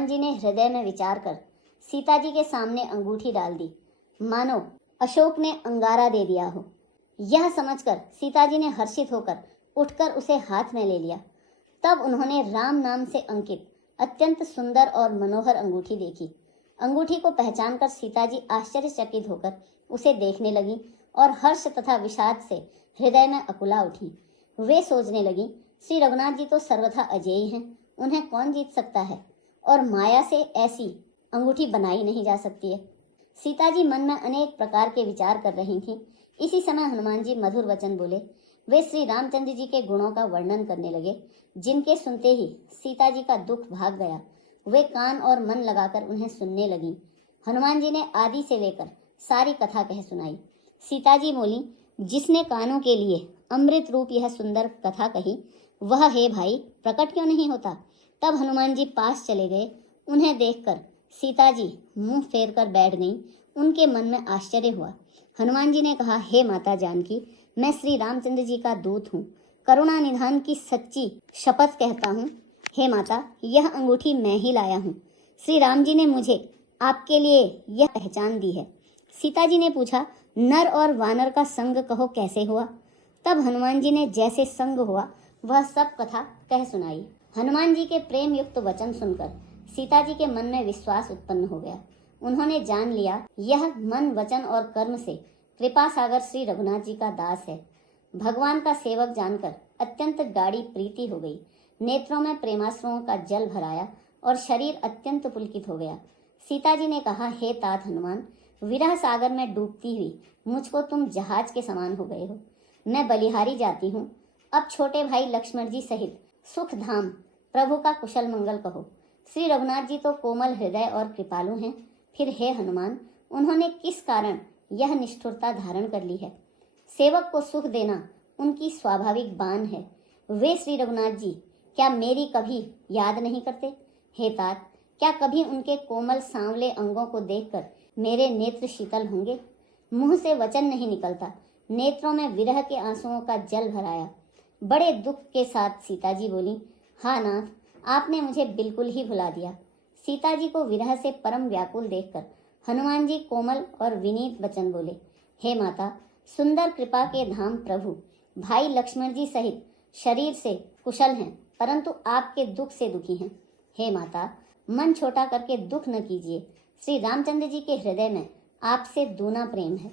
हनुमान जी ने हृदय में विचार कर सीता जी के सामने अंगूठी डाल दी, मानो अशोक ने अंगारा दे दिया हो। यह समझकर सीता जी ने हर्षित होकर उठकर उसे हाथ में ले लिया। तब उन्होंने राम नाम से अंकित अत्यंत सुंदर और मनोहर अंगूठी देखी। अंगूठी को पहचानकर सीता जी आश्चर्यचकित होकर उसे देखने लगी और हर्ष तथा विषाद से हृदय में अकुला उठी। वे सोचने लगी, श्री रघुनाथ जी तो सर्वथा अजेय हैं, उन्हें कौन जीत सकता है, और माया से ऐसी अंगूठी बनाई नहीं जा सकती है। सीता जी मन में अनेक प्रकार के विचार कर रही थीं। इसी समय हनुमान जी मधुर वचन बोले। वे श्री रामचंद्र जी के गुणों का वर्णन करने लगे, जिनके सुनते ही सीता जी का दुख भाग गया। वे कान और मन लगाकर उन्हें सुनने लगी। हनुमान जी ने आदि से लेकर सारी कथा कह सुनाई। सीता जी बोली, जिसने कानों के लिए अमृत रूप यह सुंदर कथा कही, वह हे भाई प्रकट क्यों नहीं होता। तब हनुमान जी पास चले गए। उन्हें देखकर सीता जी मुंह फेर कर बैठ गईं। उनके मन में आश्चर्य हुआ। हनुमान जी ने कहा, हे माता जानकी, मैं श्री रामचंद्र जी का दूत हूँ, करुणा निधान की सच्ची शपथ कहता हूँ। हे माता, यह अंगूठी मैं ही लाया हूँ। श्री राम जी ने मुझे आपके लिए यह पहचान दी है। सीता जी ने पूछा, नर और वानर का संग कहो कैसे हुआ। तब हनुमान जी ने जैसे संग हुआ वह सब कथा कह सुनाई। हनुमान जी के प्रेम युक्त वचन सुनकर सीता जी के मन में विश्वास उत्पन्न हो गया। उन्होंने जान लिया यह मन वचन और कर्म से कृपा सागर श्री रघुनाथ जी का दास है। भगवान का सेवक जानकर अत्यंत गाढ़ी प्रीति हो गई। नेत्रों में प्रेमाश्रुओं का जल भराया और शरीर अत्यंत पुलकित हो गया। सीता जी ने कहा, हे तात हनुमान, विरह सागर में डूबती हुई मुझको तुम जहाज के समान हो गए हो। मैं बलिहारी जाती हूँ। अब छोटे भाई लक्ष्मण जी सहित सुख धाम प्रभु का कुशल मंगल कहो। श्री रघुनाथ जी तो कोमल हृदय और कृपालु हैं, फिर हे हनुमान, उन्होंने किस कारण यह निष्ठुरता धारण कर ली है। सेवक को सुख देना उनकी स्वाभाविक बान है। वे श्री रघुनाथ जी क्या मेरी कभी याद नहीं करते। हे तात, क्या कभी उनके कोमल सांवले अंगों को देखकर मेरे नेत्र शीतल होंगे। मुंह से वचन नहीं निकलता, नेत्रों में विरह के आंसुओं का जल भराया। बड़े दुख के साथ सीता जी बोली, हाँ नाथ, आपने मुझे बिल्कुल ही भुला दिया। सीता जी को विरह से परम व्याकुल देखकर हनुमान जी कोमल और विनीत वचन बोले, हे माता, सुंदर कृपा के धाम प्रभु भाई लक्ष्मण जी सहित शरीर से कुशल हैं, परंतु आपके दुख से दुखी हैं। हे माता, मन छोटा करके दुख न कीजिए। श्री रामचंद्र जी के हृदय में आपसे दूना प्रेम है।